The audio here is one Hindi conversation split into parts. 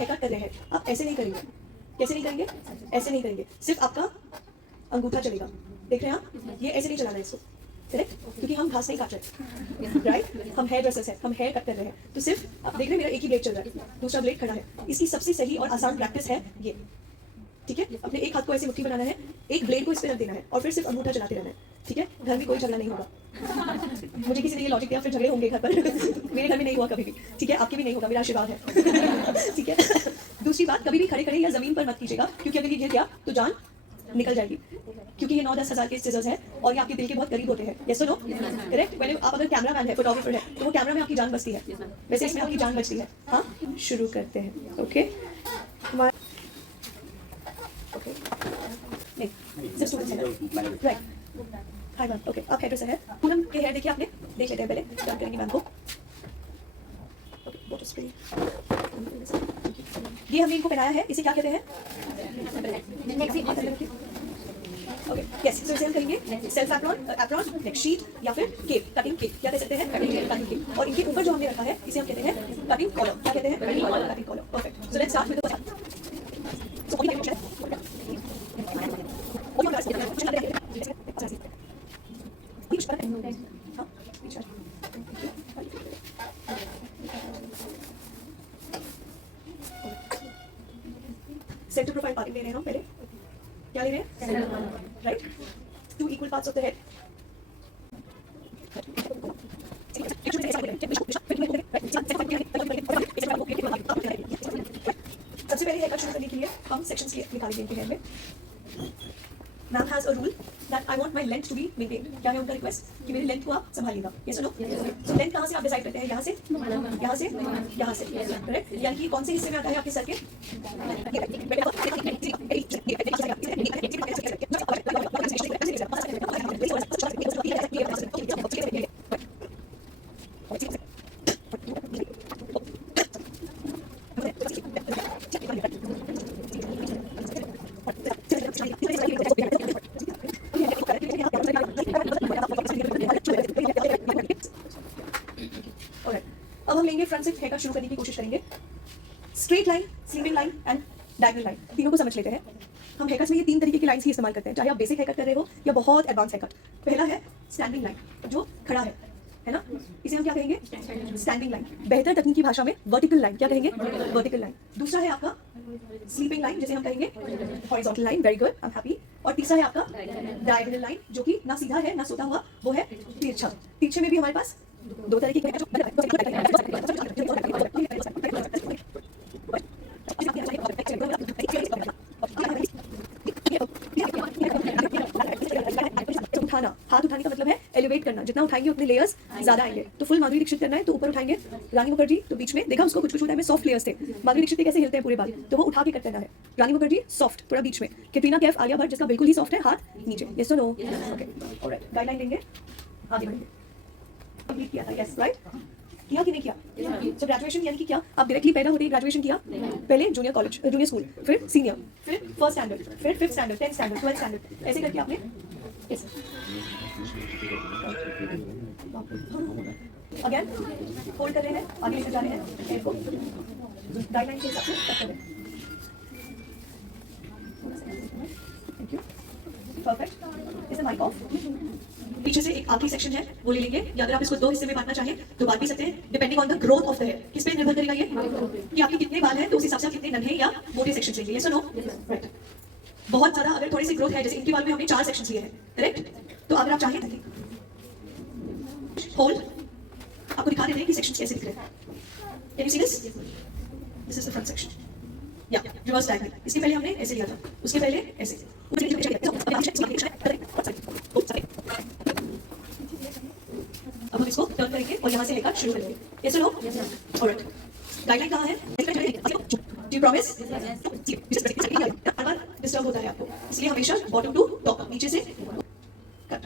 हेयर कट कर रहे हैं, आप ऐसे नहीं करेंगे। कैसे नहीं करेंगे? ऐसे नहीं करेंगे, सिर्फ आपका अंगूठा चलेगा। देख रहे हैं आप? ये ऐसे नहीं चलाना है इसको, करेक्ट? क्योंकि हम घास नहीं काट रहे, राइट? हम हेयर ड्रेसर्स हैं, हम हेयर कट कर रहे हैं। तो सिर्फ आप देख रहे हैं मेरा एक ही ब्लेड चल रहा है, दूसरा ब्लेड खड़ा है। इसकी सबसे सही और आसान प्रैक्टिस है ये, ठीक है? अपने एक हाथ को ऐसे मुट्ठी बनाना है, एक ब्लेड को इस पे रख देना है और फिर सिर्फ अंगूठा चलाते रहना है, ठीक है? घर में कोई झगड़ा नहीं होगा। मुझे किसी ने ये लॉजिक दिया, फिर झगड़े होंगे घर पर। मेरे घर में नहीं हुआ कभी भी, ठीक है? आपके भी नहीं होगा, मेरा आशीर्वाद है। ठीक है? दूसरी बात, कभी भी खड़े खड़े या जमीन पर मत कीजिएगा, क्योंकि अगर ये गिर गया तो जान निकल जाएगी, क्योंकि ये 9-10 हज़ार के सिजर्स हैं और ये आपके दिल के बहुत करीब होते हैं। यस और नो? करेक्ट? पहले आप अगर कैमरामैन है, फोटोग्राफर है, तो वो कैमरा में आपकी जान बचती है, वैसे इसमें आपकी जान बचती है। हाँ, शुरू करते हैं। ओके, ओके, नहीं सिर्फ स्टूडेंट्स हैं, राइट? हाय मैम, ओके, आप हेयर ड्रेसर है। पूनम के हेयर देखिए आपने, देख लेते हैं पहले, टर्न करेंगे मैम को। Okay, bottle spray. ये हमने इनको पहनाया है, इसे क्या कहते हैं? ओके, यस, सो इसे हम करेंगे सेल्फ एप्रॉन, नेक शीट या फिर केप, कटिंग केप, क्या कह सकते हैं? कटिंग केप। और इनके ऊपर जो हमने रखा है, इसे हम कहते हैं कटिंग कॉलर, क्या कहते हैं? Cutting collar, perfect. So let's start with the centre profile parting ले रहे हैं हम पहले, क्या ले रहे हैं? Right, 2 equal parts of the head. सबसे पहले हेयर कट शुरू करने के लिए हम सेक्शंस निकालेंगे इनके हेयर में। Ma'am has a rule that I want my length to be maintained. क्या है उनका रिक्वेस्ट कि मेरी लेंथ को आप संभालिएगा। यस और नो? सो लेंथ कहाँ से आप डिसाइड करते हैं? यहाँ से, यहाँ से, यहाँ से, करेक्ट? यानी कि कौन से हिस्से में आता है आपके सर के? अब हम लेंगे फ्रंट से हेयर कट शुरू करने की कोशिश करेंगे। Straight line, sleeping line and diagonal line, तीनों को समझ लेते हैं। हम हेयर कट्स में ये 3 तरीके की लाइंस ही इस्तेमाल करते हैं, चाहे आप बेसिक हेयर कट कर रहे हो या बहुत एडवांस हेयर कट। पहला है स्टैंडिंग लाइन, जो खड़ा है ना? इसे हम क्या कहेंगे? Standing line. बेहतर तकनीकी भाषा में वर्टिकल लाइन, क्या कहेंगे? Vertical line. दूसरा है आपका स्लीपिंग लाइन, जिसे हम कहेंगे horizontal line. Very good, I am happy. और तीसरा है आपका डायगोनल लाइन, जो कि ना सीधा है ना सोता हुआ, वो है तिरछा। तिरछे में भी हमारे पास 2 तरह की उठाना, हाथ उठाने का मतलब है एलिवेट करना, जितना उठाएंगे उतने लेयर्स ज्यादा आएंगे। तो फुल माधुरी दीक्षित करना है तो ऊपर उठाएंगे, रानी मुखर्जी तो बीच में, देखा उसको कुछ कुछ में सॉफ्ट लेयर्स थे। माधुरी दीक्षित कैसे हिलते हैं पूरे बाल, तो वो उठा के कट करना है। रानी मुखर्जी सॉफ्ट, थोड़ा बीच में। कैटरीना कैफ, आलिया भट्ट जिसका बिल्कुल ही सॉफ्ट है, हाथ नीचे। यस और नो? ओके, ऑलराइट, गाइडलाइन लेंगे, आगे बढ़ेंगे। कंप्लीट किया था, यस राइट? किया कि नहीं किया? तो ग्रेजुएशन यानी कि क्या? आप डायरेक्टली पैदा होते ही ग्रेजुएशन किया? पहले जूनियर कॉलेज, जूनियर स्कूल, फिर सीनियर, फिर फर्स्ट स्टैंडर्ड, फिर 5th standard, 10th standard, 12th standard, ऐसे करके आपने यस। अगेन होल्ड कर रहे हैं, आगे लेकर जा रहे हैं हेयर को, गाइडलाइन के हिसाब से कट कर रहे हैं। Thank you, perfect. इसे माइक ऑफ। पीछे से एक आखिरी सेक्शन है, वो ले लेंगे, या अगर आप इसको 2 हिस्से में बांटना चाहें तो बांट भी सकते हैं, depending on the growth of the hair. किस पे निर्भर करेगा ये कि आपके कितने बाल हैं, तो उस हिसाब से आप कितने नन्हे या मोटे सेक्शन लेंगे। यस और नो? राइट। बहुत ज्यादा अगर थोड़ी सी ग्रोथ है, जैसे इनके बाल में हमने 4 सेक्शन लिए हैं, करेक्ट? तो अगर आप चाहें होल्ड, आपको दिखा देते हैं कि सेक्शन कैसे दिख रहे हैं। Can you see this? This is the front section, या रिवर्स डायगोनल। इसके पहले हमने ऐसे लिया था, उसके पहले ऐसे। अब हम इसको टर्न करेंगे और यहाँ से लेकर शुरू करेंगे। यस और नो? ऑलराइट, गाइडलाइन कहाँ है? Do you promise? Her bar disturb होता है आपको, इसलिए हमेशा बॉटम टू टॉप, नीचे से cut.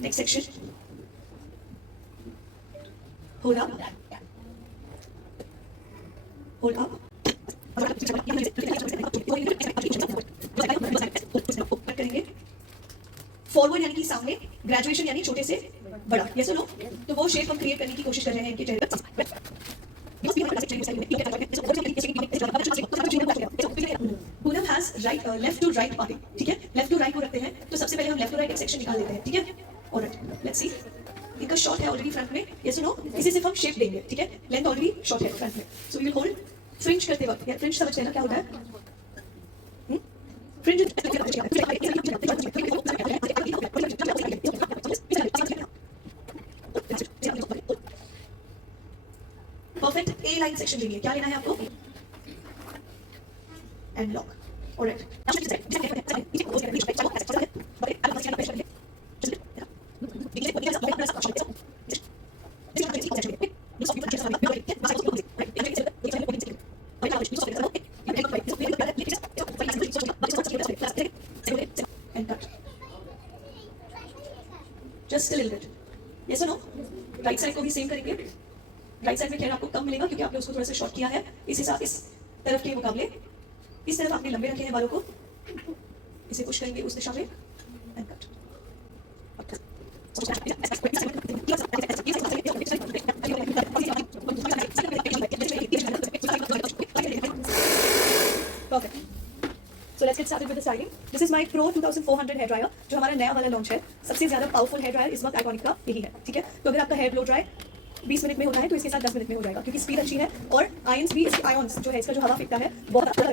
Next section, hold up, hold up, cut करेंगे। फॉरवर्ड यानी कि सामने, ग्रेजुएशन यानी छोटे से बड़ा। यस और नो? तो वो शेप हम क्रिएट करने की कोशिश कर रहे हैं इनके चेहरे पर। Right left to right parting, ठीक है, लेफ्ट टू राइट को रखते हैं तो सबसे पहले हम लेफ्ट टू राइट एक सेक्शन निकाल लेते हैं, ठीक है। ऑलराइट, लेट्स सी, इनका शॉर्ट है ऑलरेडी फ्रंट में, यस और नो, इसे सिर्फ हम शेप देंगे, ठीक है, लेंथ ऑलरेडी शॉर्ट है फ्रंट में, so we will hold fringe करते वक्त, यार फ्रिंज समझते हैं ना क्या होता है, फ्रिंज परफेक्ट ए लाइन सेक्शन लेनी है, क्या लेना है आपको, and lock, alright. Just a little bit. Yes or no? Right side को भी सेम करेंगे। राइट साइड में खैर आपको कम मिलेगा क्योंकि आपने उसको थोड़ा सा शॉर्ट किया है, इस हिसाब इस तरफ के मुकाबले इस तरफ आपने लंबे रखे हैं बालों को, इसे पुश करेंगे उस दिशा में and cut. Perfect. So let's get started with the styling. This is my Pro 2400 hair dryer, जो हमारा नया वाला लॉन्च है। सबसे ज्यादा पावरफुल हेयर ड्रायर इस वक्त आइकॉनिक का यही है, ठीक है। तो अगर आपका हेयर ब्लो ड्राई 20 मिनट में होता है तो इसके साथ 10 मिनट में हो जाएगा, क्योंकि स्पीड अच्छी है और आयंस भी, इसकी आयंस जो है इसका जो हवा फेंकता है बहुत अच्छा है।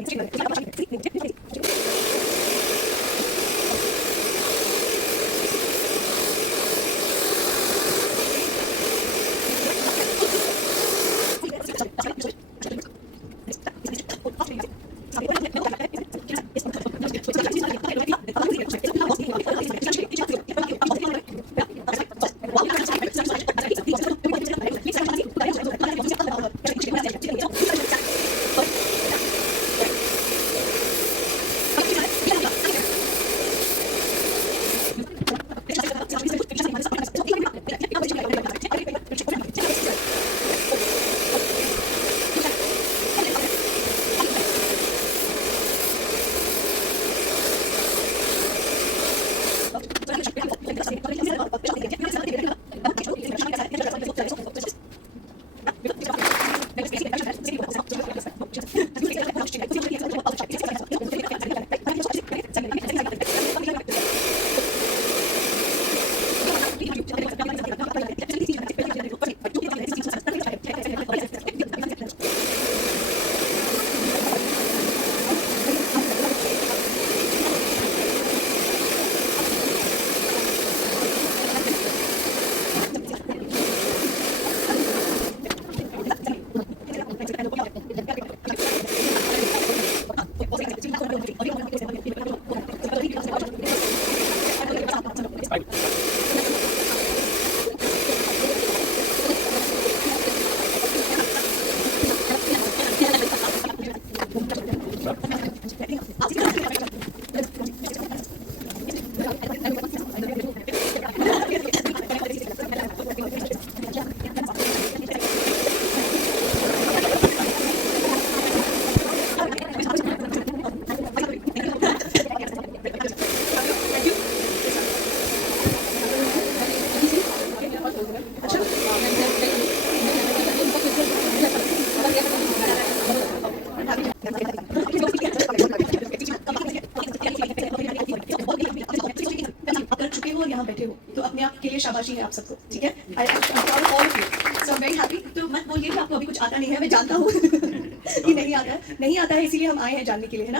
शाबाशी है आप सबको, ठीक है। I am proud of all of you, so I am very happy. तो मत बोलिए कि आपको अभी कुछ आता नहीं है, मैं जानता हूँ कि नहीं आता है, इसीलिए हम आए हैं जानने के लिए, है ना।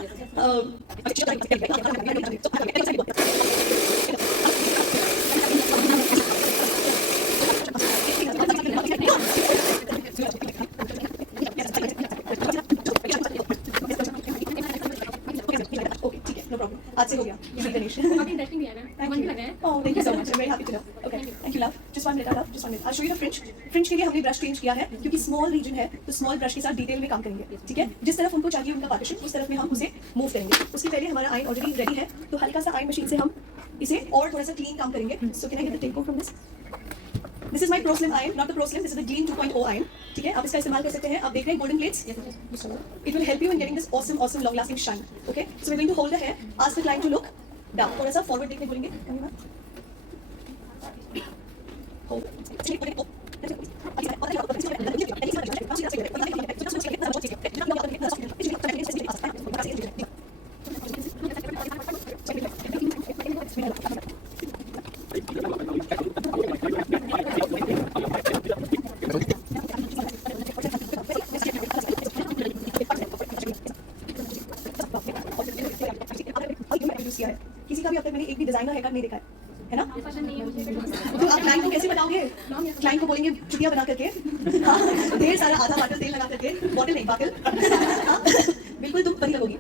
ओके ठीक है, नो प्रॉब्लम, आज से हो गया। गणेश इंटरेस्टिंग है ना, मन लगा है। Oh, thank you so much. I'm very happy to know. Okay, thank you, love. Just 1 minute, love. Just 1 minute. I'll show you the fringe. Fringe के लिए हमने ब्रश चेंज किया है क्योंकि स्मॉल रीजन है, तो स्मॉल ब्रश के साथ डिटेल में काम करेंगे, ठीक है। जिस तरफ उनको चाहिए उनका पार्टीशन, उस तरफ में हम उसे मूव करेंगे। उसके पहले हमारा आयन ऑलरेडी रेडी है, तो हल्का सा आयन मशीन से हम इसे और थोड़ा सा क्लीन काम करेंगे। So can I get the tape from this? This is my Pro Slim iron, not the Pro Slim. This is the Gleam 2.0 iron. ठीक है, आप इसका इस्तेमाल कर सकते हैं। आप देख रहे हैं golden plates? It will help you in getting this awesome long-lasting shine. Okay, so we're going to hold the hair, ask the client to look down. थोड़ा सा forward देखने बोलेंगे। किया है, किसी का भी अब तक मैंने एक भी डिजाइनर हेयर कट नहीं देखा है ना? पसंद नहीं है मुझे। तो आप क्लाइंट को कैसे बताओगे? क्लाइंट को बोलेंगे चुटिया बना करके, हाँ, ढेर सारा आधा बॉटल तेल लगा करके, बॉटल नहीं बाटल, हाँ, बिल्कुल तुम बनी लगोगी।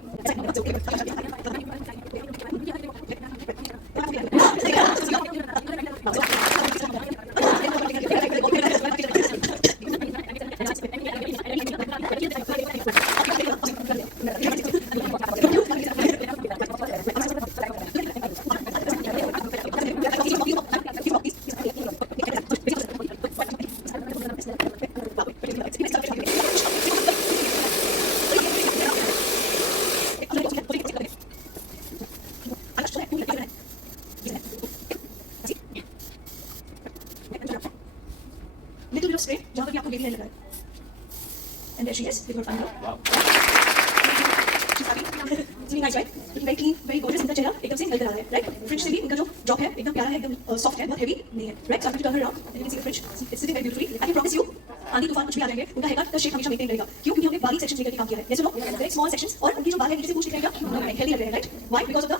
Little bit of spray, जहाँ पर भी आपको बेबी हेयर लगा है. And there she is, with her fine hair. She's happy. It's really nice, right? Looking very clean, very gorgeous. इनका चेहरा एकदम से निकल रहा है, right? Fringe से भी इनका जो drop है एकदम प्यारा है, एकदम soft है, बहुत heavy नहीं है, right? So I'm going to turn her around, and you can see the fringe. It's sitting very beautifully. I can promise you, आंधी तूफान कुछ भी आ जाएंगे, उनका हेयर कट का शेप हमेशा मेंटेन रहेगा. क्यों? क्योंकि हमने बारीक सेक्शन लेकर के काम किया है. Yes or no? Very small sections. और उनकी जो बाल है नीचे से पूछ दिख रहे हैं, हेल्दी लग रहे हैं, right? Why? Because of the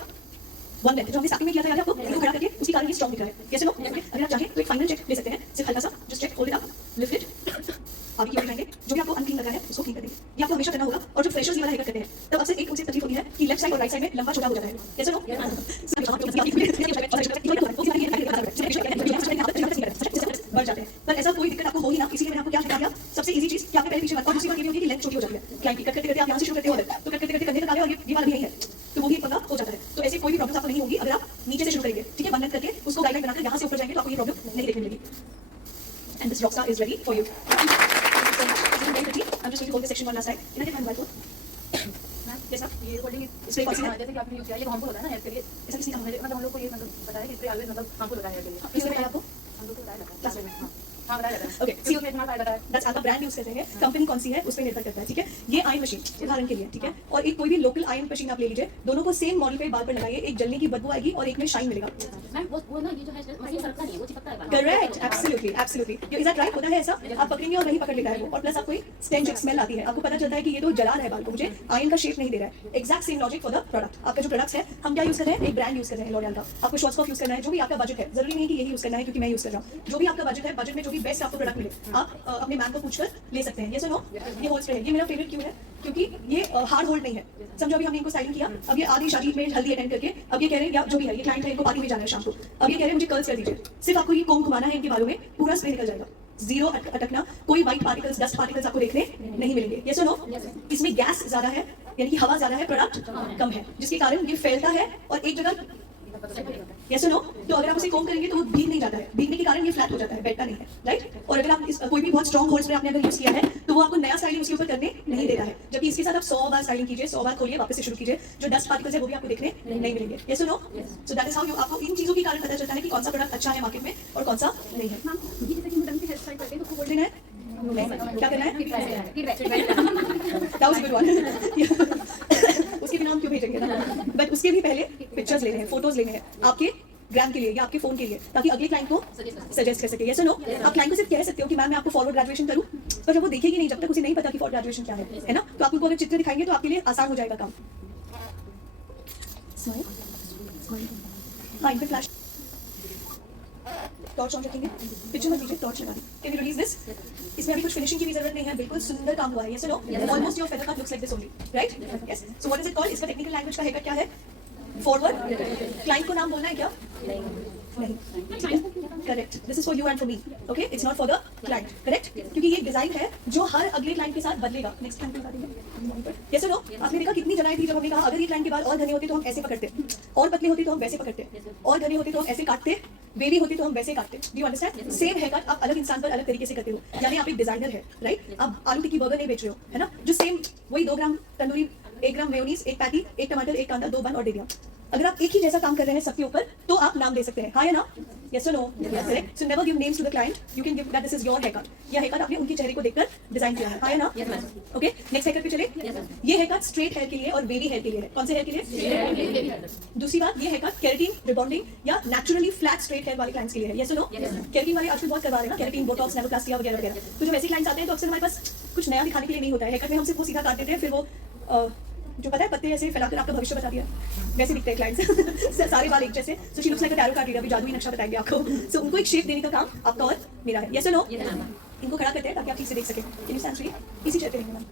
one length जो हमने स्टार्टिंग में किया था याद है आपको, इसको खड़ा करके उसकी कारण ये स्ट्रॉन्ग दिख रहा है. Yes or no? अगर आप चाहें तो एक फाइनल चेक ले सकते हैं, सिर्फ हल्का सा, just check, hold it up, lift it. आगे की ओर जाएंगे, जो भी आपको अनक्लीन लगा है उसको क्लीन कर देंगे. ये आपको हमेशा करना होगा. और जो फ्रेशर्स ये वाला हेयर कट करते हैं तब अक्सर एक उनसे तकलीफ होती है कि लेफ्ट साइड और राइट साइड में लंबा छोटा हो जाता है. Yes or no? बढ़ जाते हैं. पर ऐसा कोई दिक्कत आपको हो ही ना, इसीलिए मैंने आपको क्या सिखा दिया, सबसे इजी चीज कि आपके पहले पीछे मत. और दूसरी बात ये भी होगी कि लेंथ छोटी हो जाती है. क्लाइंट की कट करते करते आप यहाँ से शुरू करते हो तो कट करते करते कंधे तक आ गए और ये वाला भी यही है, तो वो भी पंगा हो जाता है. तो ऐसे कोई भी प्रॉब्लम आपको नहीं होगी अगर आप नीचे से शुरू करेंगे, ठीक है? वन लेंथ करके उसको गाइडलाइन बनाकर यहाँ से ऊपर जाएंगे तो आपको ये प्रॉब्लम नहीं देखने मिलेगी. And this rockstar is ready for you. I'm just going to hold this section one last time. Can I get my mobile phone? Yes, sir. ये रिकॉर्डिंग Spray कौन सी है? जैसे कि आपने यूज किया, ये हार्मफुल होता है ना हेल्थ के लिए. ऐसा किसने कहा? मतलब हम लोग को ये मतलब बताया कि स्प्रे ऑलवेज मतलब हार्मफुल होता है हेल्थ के लिए. किसने बताया आपको? हम लोग को बताया जाता है Class क्लास में. में. हाँ बताया जाता है. Okay, क्योंकि उसमें इस्तेमाल पाया जाता है. That's आपका ब्रांड यूज करते हैं, कंपनी कौन सी है उस पर निर्भर करता है, ठीक है? ये आयन मशीन उदाहरण के लिए, ठीक है? और एक कोई भी लोकल आयन मशीन आप ले लीजिए, दोनों को सेम मॉडल पे बाल पर लगाइए, एक जलने की बदबू आएगी और एक में शाइन मिलेगा. मैम वो ना ये जो है मशीन सरकता नहीं है, वो चिपकता है. Correct, absolutely absolutely. Is that right? होता है ऐसा, आप पकड़ेंगे और वही पकड़ लेता है वो, और प्लस आपको एक स्टेंज स्मेल आती है, आपको पता चलता है कि ये तो जला रहा है बाल को, मुझे आयन का शेप नहीं दे रहा है. Exact same logic for the product. आपका जो प्रोडक्ट्स है हम क्या यूज कर रहे हैं? एक ब्रांड यूज कर रहे हैं लॉरियल का. आपको शॉर्ट्स यूज करना है, जो भी आपका बजट है, जरूरी नहीं है कि यही यूज करना है क्योंकि मैं यूज कर रहा हूँ. जो भी आपका बजट है, बजट में जो भी बेस्ट आपको प्रोडक्ट मिले आप अपने मैम को पूछकर ले सकते हैं. ये सुनो, ये होल्ड स्प्रे है, ये मेरा फेवरेट क्यों है? क्योंकि ये हार्ड होल्ड नहीं है. समझो अभी हमने इनको स्टाइलिंग किया, अब ये आधी शादी में हल्दी अटेंड करके अब ये कह रहे हैं या जो भी है, ये क्लाइंट है, इनको पार्टी में जाना है शाम को, अब ये कह रहे हैं मुझे कर्ल्स कर दीजिए. सिर्फ आपको ये कोम घुमाना है इनके बालों में, पूरा स्प्रे निकल जाएगा. जीरो अटकना, कोई व्हाइट पार्टिकल्स, डस्ट पार्टिकल्स आपको देखने नहीं मिलेंगे. ये सुनो, इसमें गैस ज्यादा है, यानी कि हवा ज्यादा है, प्रोडक्ट कम है, जिसके कारण ये फैलता है और एक जगह. यस और नो? तो अगर आप उसे कोम करेंगे तो वो भीग नहीं जाता है, भीगने के कारण ये फ्लैट हो जाता है, बैठता नहीं है, राइट? और अगर आप कोई भी बहुत स्ट्रॉन्ग होल्ड स्प्रे आपने अगर यूज किया है तो वो आपको नया स्टाइलिंग उसके ऊपर करने नहीं देता है. जबकि इसके साथ आप 100 बार स्टाइलिंग कीजिए, 100 बार खोलिए, वापस से शुरू कीजिए, जो डस्ट पार्टिकल्स है वो भी आपको देखने नहीं मिलेंगे. यस और no? So that is how you, आपको इन चीजों के कारण पता चलता है कि कौन सा प्रोडक्ट अच्छा है मार्केट में और कौन सा नहीं है. ये जैसे कि मैडम की हेयर स्टाइल करते हैं तो बोल देना है क्या करना है? Feedback. That was a good one. उसके बिना हम क्यों भेजेंगे ना? बट उसके भी पहले पिक्चर्स लेने हैं, फोटोज लेने हैं आपके ग्राम के लिए या आपके फोन के लिए, ताकि अगले क्लाइंट को सजेस्ट कर सके. यस और नो? आप क्लाइंट को सिर्फ कह सकते हो कि मैम मैं आपको फॉरवर्ड ग्रेजुएशन करूं, पर जब वो देखेगी नहीं, जब तक उसे नहीं पता कि फॉरवर्ड ग्रेजुएशन क्या है ना? तो आप उनको अगर चित्र दिखाएंगे तो आपके लिए आसान हो जाएगा काम. हाँ, इन पे फ्लैश टॉर्च ऑन रखेंगे, पिक्चर मत दीजिए, टॉर्च लगा दी. Can you release this? इसमें अभी कुछ फिनिशिंग की भी जरूरत नहीं है, बिल्कुल सुंदर काम हुआ है. यस और no? Almost your feather cut looks like this only, right? Yes. So what is it called? इसका टेक्निकल लैंग्वेज का हेयर कट क्या है? फॉरवर्ड. क्लाइंट को नाम बोलना है क्या? नहीं. Correct. This is for you and for me. Okay, it's not for the client. Correct? क्योंकि ये डिजाइन है जो हर अगले क्लाइंट के साथ बदलेगा. नेक्स्ट क्लाइंट बता देंगे. यस और नो? आपने देखा कितनी जगह थी जब हमने कहा अगर ये क्लाइंट के बाल और घने होते तो हम ऐसे पकड़ते, और पतले होते तो हम वैसे पकड़ते, और घने होते तो हम ऐसे काटते, बेबी होती तो हम वैसे काटते. Do you understand? Same here cut आप अलग इंसान पर अलग तरीके से करते हो. यानी आप एक डिजाइनर है, राइट? आप आलू टिक्की बर्गर नहीं बेच रहे हो, है ना? जो सेम वही 2 ग्राम तंदूरी, 1 ग्राम मेयोनीज, 1 पैटी, 1 टमाटर, 1 कांदा, 2 बन और दे दिया. अगर आप एक ही जैसा काम कर रहे हैं सबके ऊपर तो आप नाम दे सकते हैं, हाँ या ना? यस और no? Correct. So never give names to the client, you can give that this is your hair cut. ये हेयर कट आपने उनके चेहरे को देखकर डिजाइन किया है, हाँ या ना? ओके, नेक्स्ट हेयर कट पे चले. ये हेयर कट स्ट्रेट हेयर के लिए और वेवी हेयर के लिए है. कौन से हेयर के लिए? दूसरी बात, ये हेयर कट केराटिन, रिबॉन्डिंग या नेचुरली फ्लैट स्ट्रेट हेयर वाले क्लाइंट्स के लिए है. यस और नो? केराटिन वाले आजकल बहुत करवा रहे हैं ना, केराटिन, बोटॉक्स, नेनोप्लास्टिया वगैरह वगैरह. तो जब ऐसे क्लाइंट्स आते हैं तो अक्सर हमारे पास कुछ नया दिखाने के लिए नहीं होता है. हेयर कट में हम सिर्फ वो सीधा काट देते हैं, फिर वो जो पता है पत्ते ऐसे फैलाकर आपका भविष्य बता दिया, वैसे दिखते हैं क्लाइंट्स सारे बाल एक जैसे। So she looks like a tarot card reader, भी जादुई नक्शा बताएंगे आपको। सो उनको एक शेप देने का काम आपका और मेरा है। यस और नो? इनको खड़ा करते हैं ताकि आप ठीक से देख सकें। Can you stand straight? इसी चेयर पे रहेंगे मैम।